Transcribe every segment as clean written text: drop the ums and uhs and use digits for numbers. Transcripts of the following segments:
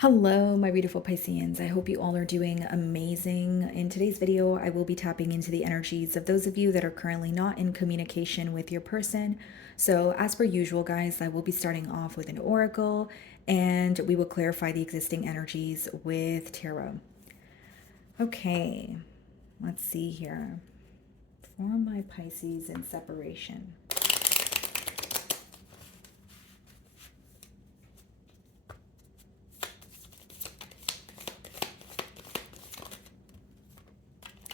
Hello, my beautiful Pisceans. I hope you all are doing amazing. In today's video, I will be tapping into the energies of those of you that are currently not in communication with your person. So, as per usual, guys, I will be starting off with an oracle and we will clarify the existing energies with tarot. Okay, let's see here. For my Pisces in separation.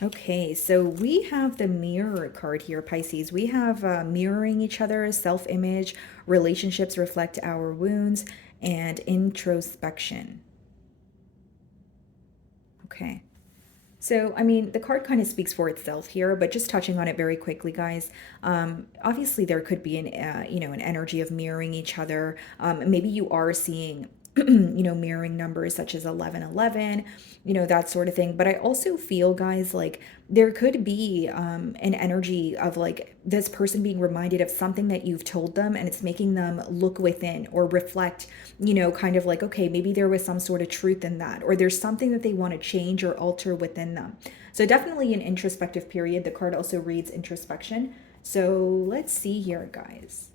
Okay, so we have the mirror card here, Pisces. We have mirroring each other, self-image, relationships reflect our wounds, and introspection. Okay. So, I mean, the card kind of speaks for itself here, but just touching on it very quickly, guys. Obviously, there could be an energy of mirroring each other. Maybe you are seeing, mirroring numbers such as 1111, that sort of thing. But I also feel, guys, like there could be an energy of like this person being reminded of something that you've told them, and it's making them look within or reflect, kind of like, okay, maybe there was some sort of truth in that, or there's something that they want to change or alter within them. So, definitely an introspective period. The card also reads introspection. So, let's see here, guys.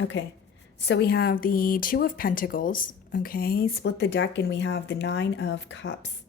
Okay, so we have the Two of Pentacles. Okay, split the deck, and we have the Nine of Cups.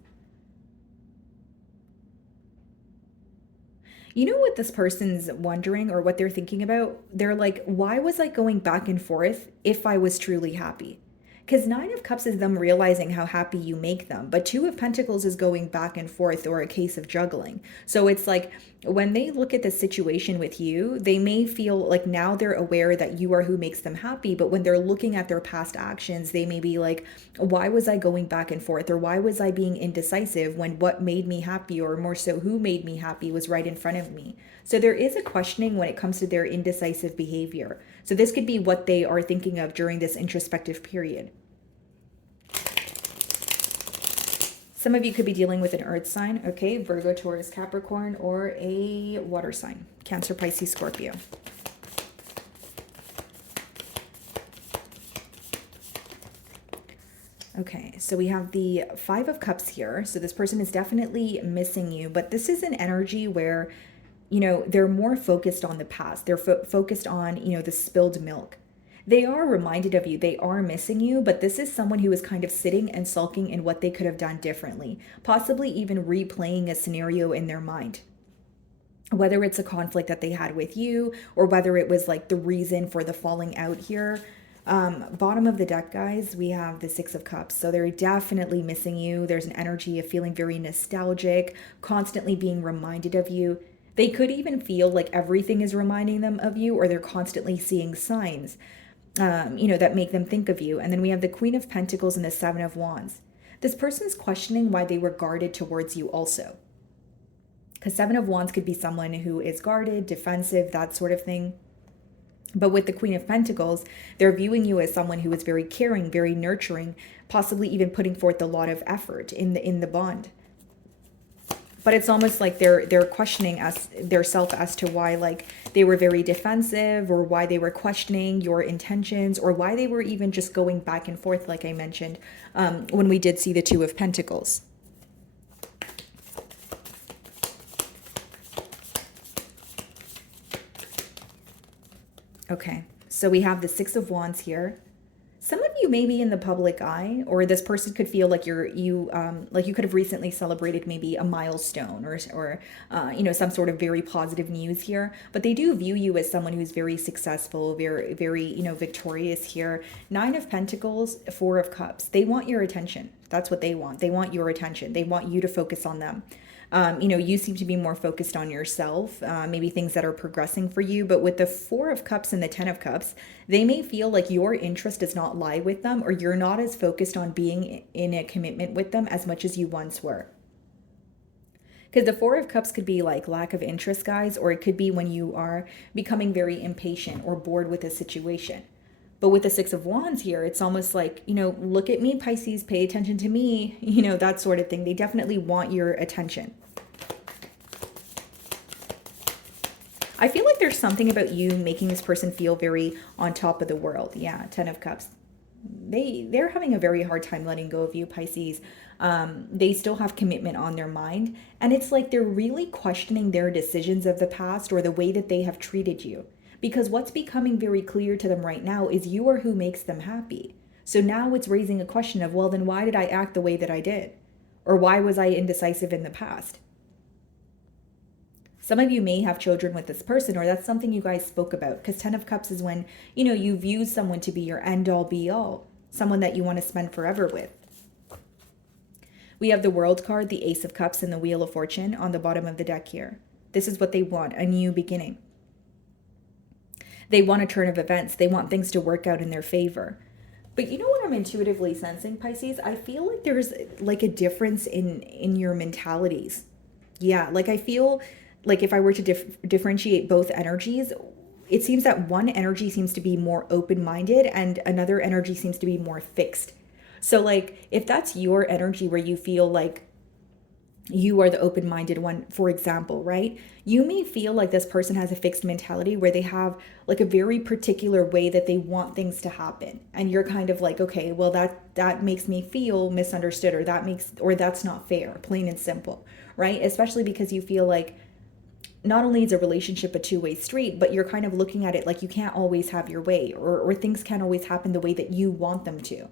You know what this person's wondering or what they're thinking about? They're like, why was I going back and forth if I was truly happy? Because Nine of Cups is them realizing how happy you make them, but Two of Pentacles is going back and forth or a case of juggling. So it's like when they look at the situation with you, they may feel like now they're aware that you are who makes them happy, but when they're looking at their past actions, they may be like, why was I going back and forth? Or why was I being indecisive when what made me happy, or more so, who made me happy, was right in front of me? So there is a questioning when it comes to their indecisive behavior. So this could be what they are thinking of during this introspective period. Some of you could be dealing with an earth sign, okay? Virgo, Taurus, Capricorn, or a water sign. Cancer, Pisces, Scorpio. Okay, so we have the Five of Cups here. So this person is definitely missing you, but this is an energy where, they're more focused on the past. They're focused on, the spilled milk. They are reminded of you. They are missing you, but this is someone who is kind of sitting and sulking in what they could have done differently, possibly even replaying a scenario in their mind. Whether it's a conflict that they had with you, or whether it was like the reason for the falling out here. Bottom of the deck, guys, we have the Six of Cups. So they're definitely missing you. There's an energy of feeling very nostalgic, constantly being reminded of you. They could even feel like everything is reminding them of you, or they're constantly seeing signs that make them think of you. And then we have the Queen of Pentacles and the Seven of Wands. This person's questioning why they were guarded towards you also. Because Seven of Wands could be someone who is guarded, defensive, that sort of thing. But with the Queen of Pentacles, they're viewing you as someone who is very caring, very nurturing, possibly even putting forth a lot of effort in the bond. But it's almost like they're questioning their self as to why, like, they were very defensive, or why they were questioning your intentions, or why they were even just going back and forth, like I mentioned, when we did see the Two of Pentacles. Okay, so we have the Six of Wands here. Some of you may be in the public eye, or this person could feel like you could have recently celebrated maybe a milestone, or some sort of very positive news here. But they do view you as someone who's very successful, very victorious here. Nine of Pentacles, Four of Cups. They want your attention. That's what they want. They want your attention. They want you to focus on them. You seem to be more focused on yourself, maybe things that are progressing for you. But with the Four of Cups and the Ten of Cups, they may feel like your interest does not lie with them, or you're not as focused on being in a commitment with them as much as you once were. Because the Four of Cups could be like lack of interest, guys, or it could be when you are becoming very impatient or bored with a situation. But with the Six of Wands here, it's almost like, look at me, Pisces, pay attention to me, that sort of thing. They definitely want your attention. I feel like there's something about you making this person feel very on top of the world. Yeah, 10 of Cups. They're having a very hard time letting go of you, Pisces. They still have commitment on their mind, and it's like they're really questioning their decisions of the past or the way that they have treated you. Because what's becoming very clear to them right now is you are who makes them happy. So now it's raising a question of, well, then why did I act the way that I did? Or why was I indecisive in the past? Some of you may have children with this person, or that's something you guys spoke about. Because 10 of Cups is when, you view someone to be your end all be all, someone that you want to spend forever with. We have the World card, the Ace of Cups, and the Wheel of Fortune on the bottom of the deck here. This is what they want, a new beginning. They want a turn of events. They want things to work out in their favor. But you know what I'm intuitively sensing, Pisces? I feel like there's like a difference in your mentalities. Yeah, like I feel like if I were to differentiate both energies, it seems that one energy seems to be more open-minded and another energy seems to be more fixed. So like if that's your energy where you feel like you are the open-minded one, for example, right? You may feel like this person has a fixed mentality where they have like a very particular way that they want things to happen. And you're kind of like, okay, well that makes me feel misunderstood, or that's not fair, plain and simple, right? Especially because you feel like not only is a relationship a two-way street, but you're kind of looking at it like you can't always have your way, or things can't always happen the way that you want them to.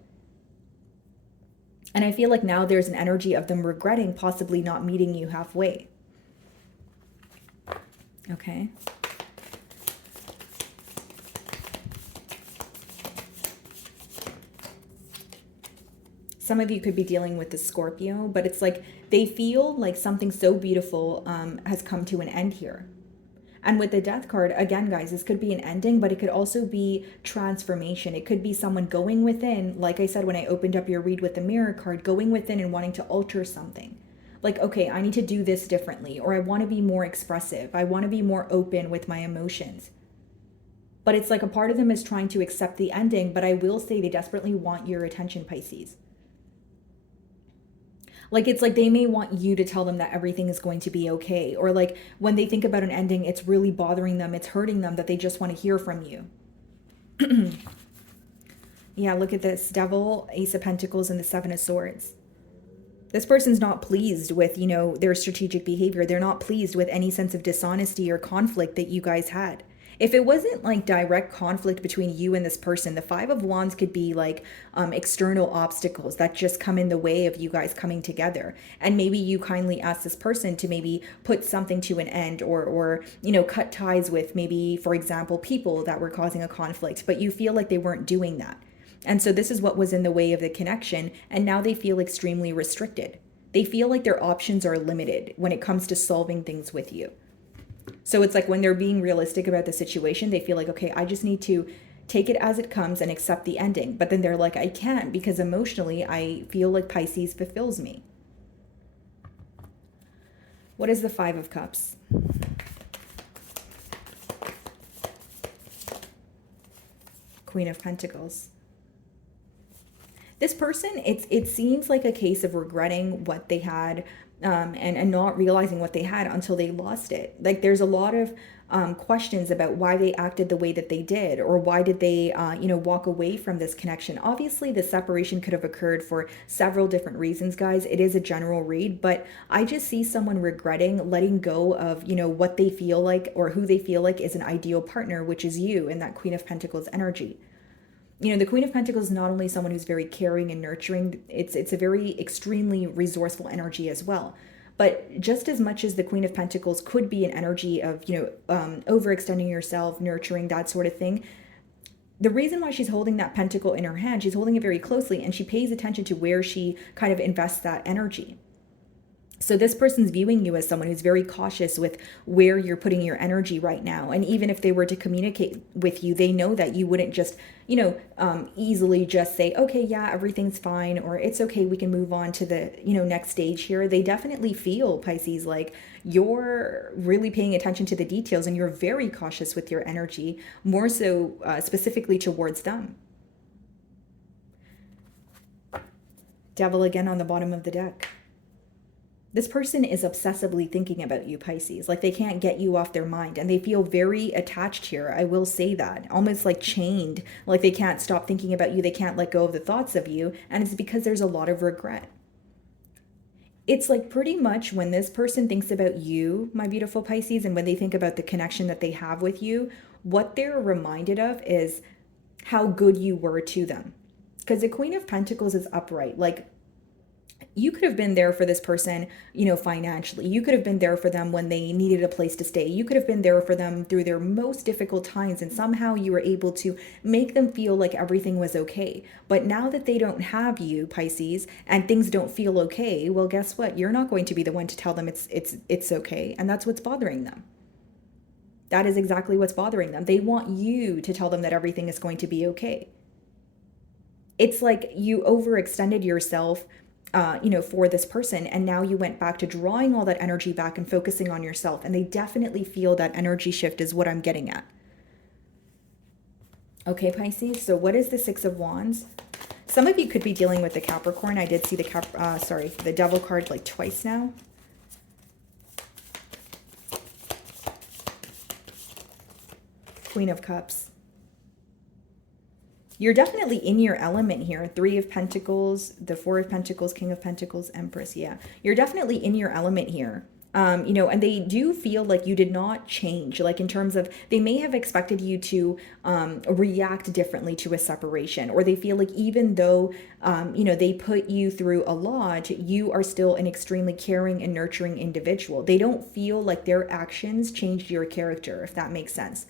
And I feel like now there's an energy of them regretting possibly not meeting you halfway. Okay. Some of you could be dealing with the Scorpio, but it's like they feel like something so beautiful has come to an end here. And with the Death card, again, guys, this could be an ending, but it could also be transformation. It could be someone going within, like I said when I opened up your read with the Mirror card, going within and wanting to alter something. Like, okay, I need to do this differently, or I want to be more expressive. I want to be more open with my emotions. But it's like a part of them is trying to accept the ending, but I will say they desperately want your attention, Pisces. Like, it's like they may want you to tell them that everything is going to be okay. Or like when they think about an ending, it's really bothering them. It's hurting them that they just want to hear from you. Yeah, look at this. Devil, Ace of Pentacles, and the Seven of Swords. This person's not pleased with, their strategic behavior. They're not pleased with any sense of dishonesty or conflict that you guys had. If it wasn't like direct conflict between you and this person, the Five of Wands could be like external obstacles that just come in the way of you guys coming together. And maybe you kindly ask this person to maybe put something to an end, or cut ties with maybe, for example, people that were causing a conflict, but you feel like they weren't doing that. And so this is what was in the way of the connection, and now they feel extremely restricted. They feel like their options are limited when it comes to solving things with you. So it's like when they're being realistic about the situation, they feel like, okay, I just need to take it as it comes and accept the ending. But then they're like, I can't, because emotionally, I feel like Pisces fulfills me. What is the Five of Cups? Queen of Pentacles. This person, it seems like a case of regretting what they had, and not realizing what they had until they lost it. Like there's a lot of questions about why they acted the way that they did, or why did they walk away from this connection. Obviously the separation could have occurred for several different reasons, guys. It is a general read, but I just see someone regretting letting go of what they feel like, or who they feel like is an ideal partner, which is you in that Queen of Pentacles energy. The Queen of Pentacles is not only someone who's very caring and nurturing, it's a very extremely resourceful energy as well. But just as much as the Queen of Pentacles could be an energy of, overextending yourself, nurturing, that sort of thing, the reason why she's holding that pentacle in her hand, she's holding it very closely, and she pays attention to where she kind of invests that energy. So this person's viewing you as someone who's very cautious with where you're putting your energy right now. And even if they were to communicate with you, they know that you wouldn't just, easily just say, okay, yeah, everything's fine, or it's okay, we can move on to the, next stage here. They definitely feel, Pisces, like you're really paying attention to the details, and you're very cautious with your energy, more so specifically towards them. Devil again on the bottom of the deck. This person is obsessively thinking about you, Pisces. Like they can't get you off their mind and they feel very attached here. I will say that. Almost like chained. Like they can't stop thinking about you. They can't let go of the thoughts of you. And it's because there's a lot of regret. It's like pretty much when this person thinks about you, my beautiful Pisces, and when they think about the connection that they have with you, what they're reminded of is how good you were to them. Because the Queen of Pentacles is upright. Like you could have been there for this person, financially. You could have been there for them when they needed a place to stay. You could have been there for them through their most difficult times. And somehow you were able to make them feel like everything was okay. But now that they don't have you, Pisces, and things don't feel okay, well, guess what? You're not going to be the one to tell them it's okay. And that's what's bothering them. That is exactly what's bothering them. They want you to tell them that everything is going to be okay. It's like you overextended yourself for this person. And now you went back to drawing all that energy back and focusing on yourself. And they definitely feel that energy shift is what I'm getting at. Okay, Pisces. So what is the Six of Wands? Some of you could be dealing with the Capricorn. I did see the Devil card like twice now. Queen of Cups. You're definitely in your element here. Three of Pentacles, the Four of Pentacles, King of Pentacles, Empress. Yeah, you're definitely in your element here. And they do feel like you did not change, like in terms of they may have expected you to react differently to a separation, or they feel like even though, they put you through a lot, you are still an extremely caring and nurturing individual. They don't feel like their actions changed your character, if that makes sense.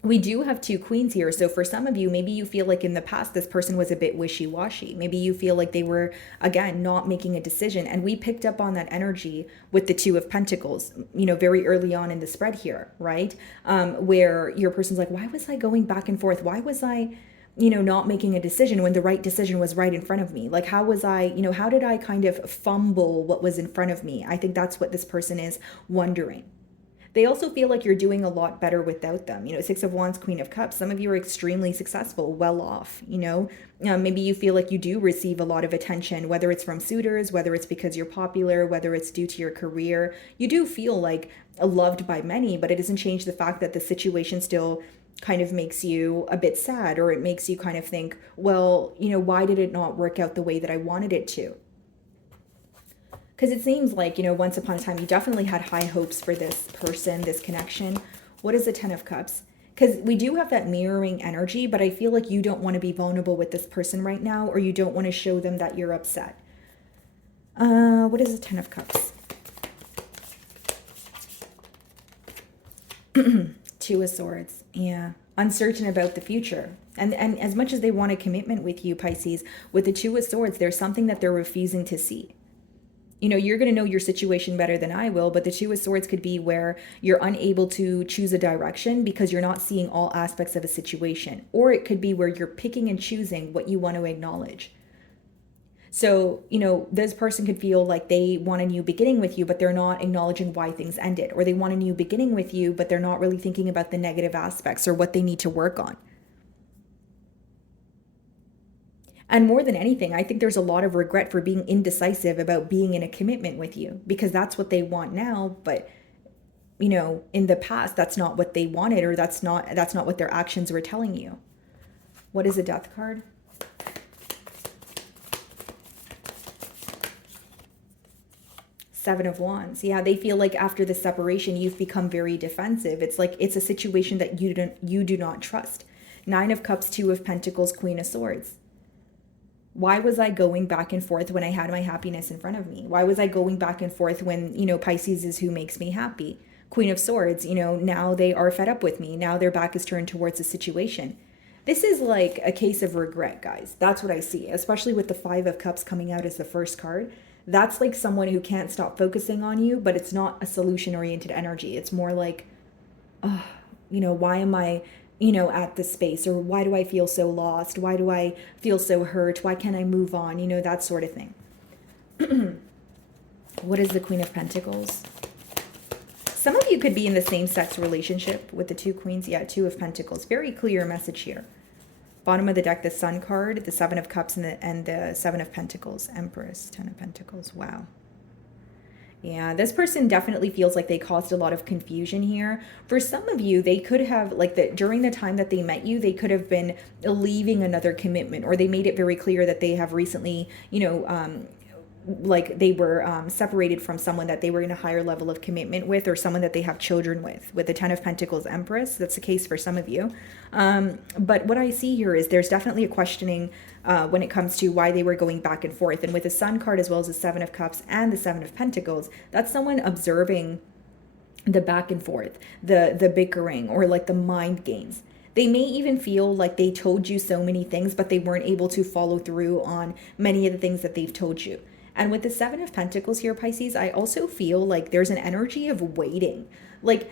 We do have two queens here. So for some of you, maybe you feel like in the past, this person was a bit wishy-washy. Maybe you feel like they were, again, not making a decision. And we picked up on that energy with the Two of Pentacles, very early on in the spread here, right? Where your person's like, why was I going back and forth? Why was I, not making a decision when the right decision was right in front of me? Like, how was I, how did I kind of fumble what was in front of me? I think that's what this person is wondering. They also feel like you're doing a lot better without them. Six of Wands, Queen of Cups. Some of you are extremely successful, well off, maybe you feel like you do receive a lot of attention, whether it's from suitors, whether it's because you're popular, whether it's due to your career. You do feel like loved by many, but it doesn't change the fact that the situation still kind of makes you a bit sad, or it makes you kind of think, well, why did it not work out the way that I wanted it to? Because it seems like, once upon a time, you definitely had high hopes for this person, this connection. What is the Ten of Cups? Because we do have that mirroring energy, but I feel like you don't want to be vulnerable with this person right now, or you don't want to show them that you're upset. What is the Ten of Cups? Two of Swords. Yeah. Uncertain about the future. And as much as they want a commitment with you, Pisces, with the Two of Swords, there's something that they're refusing to see. You're going to know your situation better than I will, but the Two of Swords could be where you're unable to choose a direction because you're not seeing all aspects of a situation. Or it could be where you're picking and choosing what you want to acknowledge. So, this person could feel like they want a new beginning with you, but they're not acknowledging why things ended. Or they want a new beginning with you, but they're not really thinking about the negative aspects or what they need to work on. And more than anything, I think there's a lot of regret for being indecisive about being in a commitment with you, because that's what they want now. But, in the past, that's not what they wanted, or that's not what their actions were telling you. What is a Death card? Seven of Wands. Yeah, they feel like after the separation, you've become very defensive. It's like it's a situation that you do not trust. Nine of Cups, Two of Pentacles, Queen of Swords. Why was I going back and forth when I had my happiness in front of me? Why was I going back and forth when, Pisces is who makes me happy? Queen of Swords, now they are fed up with me. Now their back is turned towards the situation. This is like a case of regret, guys. That's what I see, especially with the Five of Cups coming out as the first card. That's like someone who can't stop focusing on you, but it's not a solution-oriented energy. It's more like, oh, why am I at this space, or why do I feel so lost? Why do I feel so hurt? Why can't I move on? That sort of thing. What is the Queen of Pentacles? Some of you could be in the same sex relationship with the two queens. Yeah, Two of Pentacles. Very clear message here. Bottom of the deck, the Sun card, the Seven of Cups, and the Seven of Pentacles. Empress, Ten of Pentacles. Wow. Yeah, this person definitely feels like they caused a lot of confusion here. For some of you, they could have, like, that during the time that they met you, they could have been leaving another commitment, or they made it very clear that they have recently, like they were separated from someone that they were in a higher level of commitment with, or someone that they have children with the Ten of Pentacles Empress. That's the case for some of you. But what I see here is there's definitely a questioning when it comes to why they were going back and forth. And with the Sun card, as well as the Seven of Cups and the Seven of Pentacles, that's someone observing the back and forth, the bickering, or like the mind games. They may even feel like they told you so many things, but they weren't able to follow through on many of the things that they've told you. And with the Seven of Pentacles here, Pisces, I also feel like there's an energy of waiting. Like,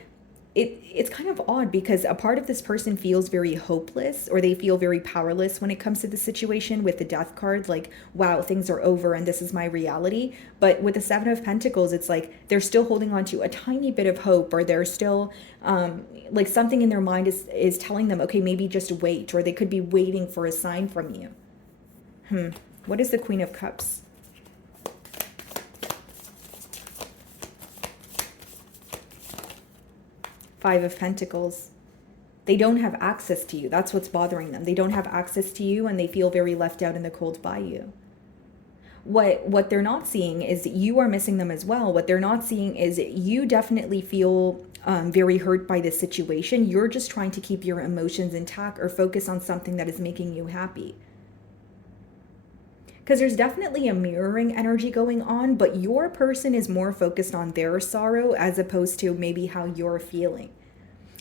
it's kind of odd because a part of this person feels very hopeless, or they feel very powerless when it comes to the situation with the Death card. Like, wow, things are over and this is my reality. But with the Seven of Pentacles, it's like they're still holding on to a tiny bit of hope, or they're still like something in their mind is telling them, okay, maybe just wait, or they could be waiting for a sign from you. What is the Queen of Cups? Five of Pentacles. They don't have access to you. That's what's bothering them. They don't have access to you, and they feel very left out in the cold by you. What they're not seeing is that you are missing them as well. What they're not seeing is you definitely feel very hurt by this situation. You're just trying to keep your emotions intact, or focus on something that is making you happy. Because there's definitely a mirroring energy going on, but your person is more focused on their sorrow as opposed to maybe how you're feeling.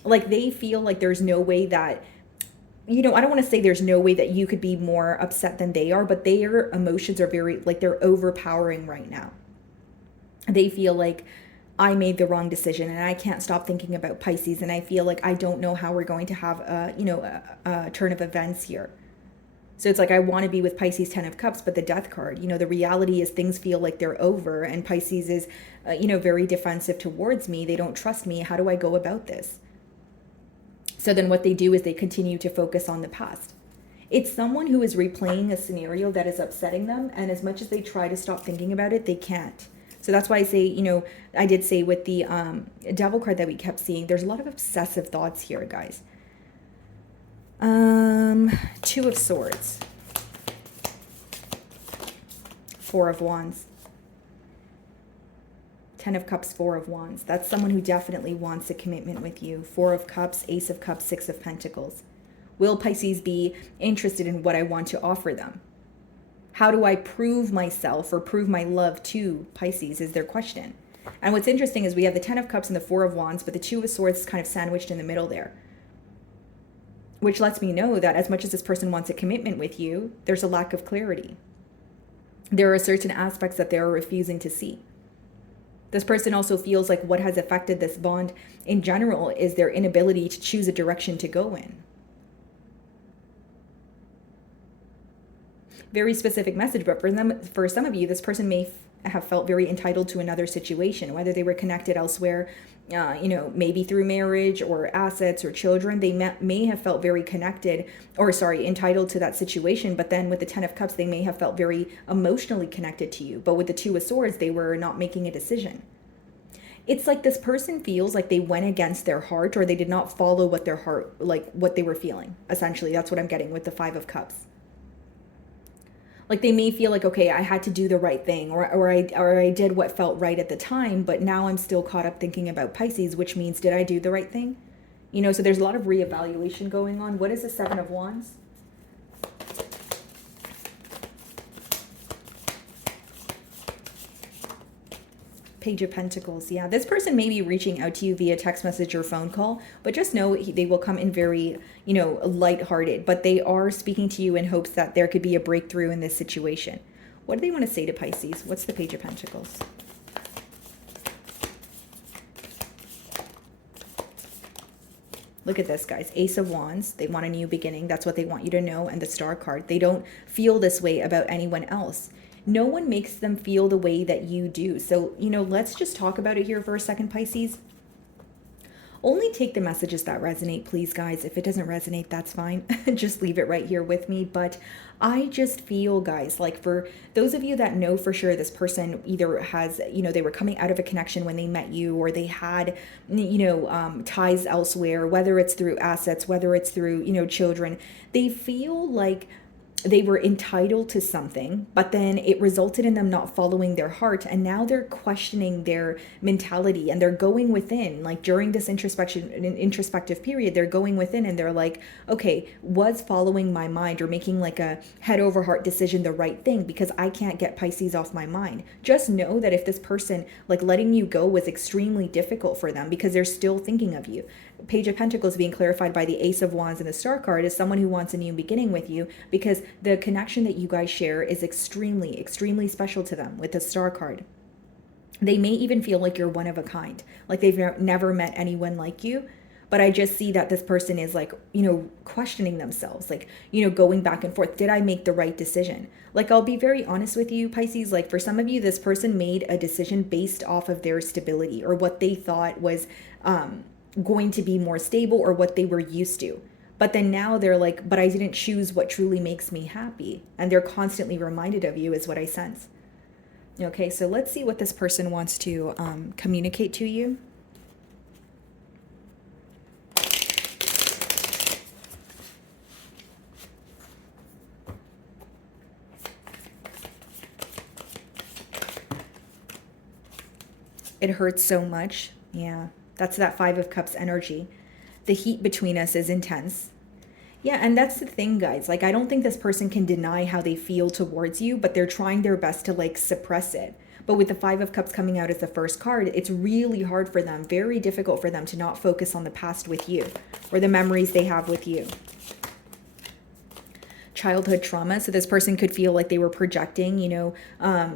Like, they feel like there's no way that, I don't want to say there's no way that you could be more upset than they are, but their emotions are very, like, they're overpowering right now. They feel like, I made the wrong decision and I can't stop thinking about Pisces, and I feel like I don't know how we're going to have a turn of events here. So it's like, I want to be with Pisces, Ten of Cups, but the Death card, the reality is things feel like they're over, and Pisces is, very defensive towards me. They don't trust me. How do I go about this? So then what they do is they continue to focus on the past. It's someone who is replaying a scenario that is upsetting them, and as much as they try to stop thinking about it, they can't. So that's why I say, I did say with the Devil card that we kept seeing, there's a lot of obsessive thoughts here, guys. Two of Swords. Four of Wands. Ten of Cups, Four of Wands. That's someone who definitely wants a commitment with you. Four of Cups, Ace of Cups, Six of Pentacles. Will Pisces be interested in what I want to offer them? How do I prove myself or prove my love to Pisces is their question. And what's interesting is we have the Ten of Cups and the Four of Wands, but the Two of Swords is kind of sandwiched in the middle there, which lets me know that as much as this person wants a commitment with you, there's a lack of clarity. There are certain aspects that they're refusing to see. This person also feels like what has affected this bond in general is their inability to choose a direction to go in. Very specific message, but for some of you, this person may have felt very entitled to another situation, whether they were connected elsewhere, maybe through marriage or assets or children. They may have felt very connected, entitled to that situation. But then with the Ten of Cups, they may have felt very emotionally connected to you. But with the Two of Swords, they were not making a decision. It's like this person feels like they went against their heart, or they did not follow what their heart, like what they were feeling. Essentially, that's what I'm getting with the Five of Cups. Like, they may feel like, okay, I had to do the right thing, or I did what felt right at the time, but now I'm still caught up thinking about Pisces, which means, did I do the right thing? So there's a lot of reevaluation going on. What is the Seven of Wands? Page of Pentacles. Yeah, this person may be reaching out to you via text message or phone call, but just know they will come in very, lighthearted, but they are speaking to you in hopes that there could be a breakthrough in this situation. What do they want to say to Pisces? What's the Page of Pentacles? Look at this, guys. Ace of Wands. They want a new beginning. That's what they want you to know. And the Star card. They don't feel this way about anyone else. No one makes them feel the way that you do. So, let's just talk about it here for a second, Pisces. Only take the messages that resonate, please, guys. If it doesn't resonate, that's fine. Just leave it right here with me. But I just feel, guys, like for those of you that know for sure this person either has, they were coming out of a connection when they met you, or they had, ties elsewhere, whether it's through assets, whether it's through, children, they feel like they were entitled to something, but then it resulted in them not following their heart. And now they're questioning their mentality, and they're going within, like during this introspective period, they're going within and they're like, okay, was following my mind or making like a head over heart decision the right thing? Because I can't get Pisces off my mind. Just know that if this person, like, letting you go was extremely difficult for them because they're still thinking of you. Page of Pentacles being clarified by the Ace of Wands and the Star card is someone who wants a new beginning with you, because the connection that you guys share is extremely, extremely special to them with the Star card. They may even feel like you're one of a kind, like they've never met anyone like you. But I just see that this person is like, questioning themselves, like, going back and forth. Did I make the right decision? Like, I'll be very honest with you, Pisces, like for some of you, this person made a decision based off of their stability or what they thought was, going to be more stable or what they were used to. But then now they're like, but I didn't choose what truly makes me happy. And they're constantly reminded of you is what I sense. Okay, so let's see what this person wants to communicate to you. It hurts so much. Yeah. That's that Five of Cups energy. The heat between us is intense. Yeah, and that's the thing, guys. Like, I don't think this person can deny how they feel towards you, but they're trying their best to, like, suppress it. But with the Five of Cups coming out as the first card, it's really hard for them, very difficult for them to not focus on the past with you or the memories they have with you. Childhood trauma. So this person could feel like they were projecting,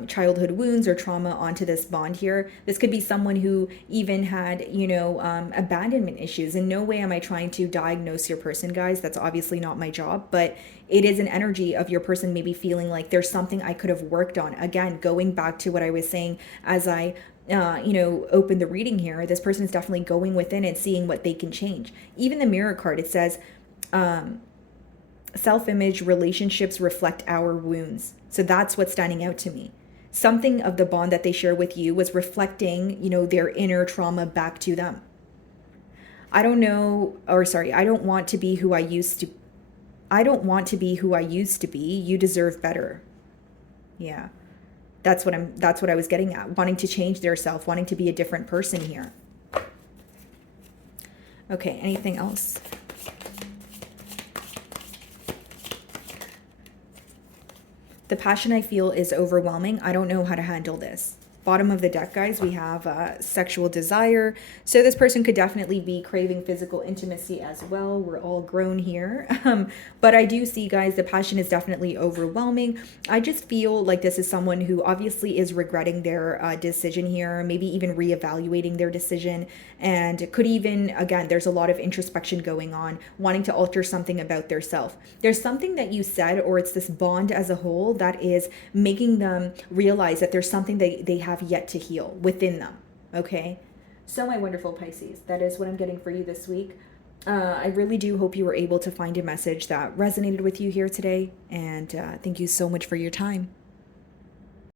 childhood wounds or trauma onto this bond here. This could be someone who even had, abandonment issues. In no way am I trying to diagnose your person, guys. That's obviously not my job, but it is an energy of your person maybe feeling like there's something I could have worked on. Again, going back to what I was saying as I open the reading here, this person is definitely going within and seeing what they can change. Even the Mirror card, it says, self-image relationships reflect our wounds. So that's what's standing out to me. Something of the bond that they share with you was reflecting, their inner trauma back to them. I don't want to be who I used to. I don't want to be who I used to be. You deserve better. Yeah. That's what I was getting at. Wanting to change their self, wanting to be a different person here. Okay, anything else? The passion I feel is overwhelming. I don't know how to handle this. Bottom of the deck, guys, we have sexual desire. So this person could definitely be craving physical intimacy as well. We're all grown here. But I do see, guys, the passion is definitely overwhelming. I just feel like this is someone who obviously is regretting their decision here, maybe even reevaluating their decision, and could even, again, there's a lot of introspection going on, wanting to alter something about their self. There's something that you said, or it's this bond as a whole that is making them realize that there's something they have yet to heal within them. Okay, so my wonderful Pisces, that is what I'm getting for you this week. I really do hope you were able to find a message that resonated with you here today, and thank you so much for your time.